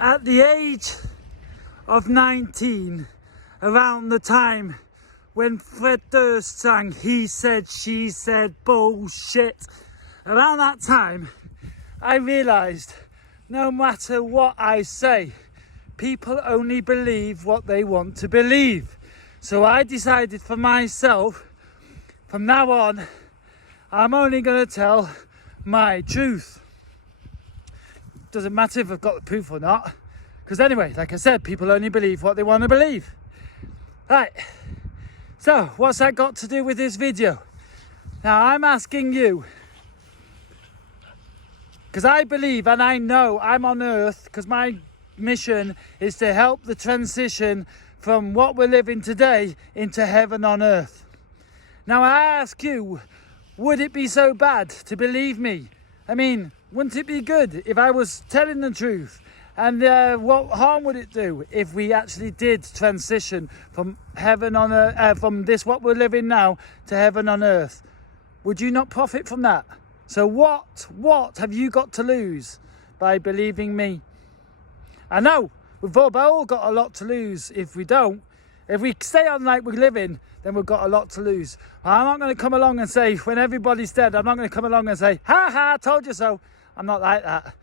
At the age of 19, around the time when Fred Durst sang He Said, She Said, bullshit, around that time, I realised no matter what I say, people only believe what they want to believe. So I decided for myself, from now on, I'm only going to tell my truth. Doesn't matter if I've got the proof or not, because anyway, like I said, people only believe what they want to believe. Right, so what's that got to do with this video? Now I'm asking you, because I believe and I know I'm on earth because my mission is to help the transition from what we're living today into heaven on earth. Now I ask you, would it be so bad to believe me? I mean, wouldn't it be good if I was telling the truth? And what harm would it do if we actually did transition from heaven on earth, from this what we're living now to heaven on earth? Would you not profit from that? So what have you got to lose by believing me? I know we've all got a lot to lose if we don't. If we stay on like we're living, then we've got a lot to lose. I'm not going to come along and say, when everybody's dead, I'm not going to come along and say, ha ha, told you so. I'm not like that.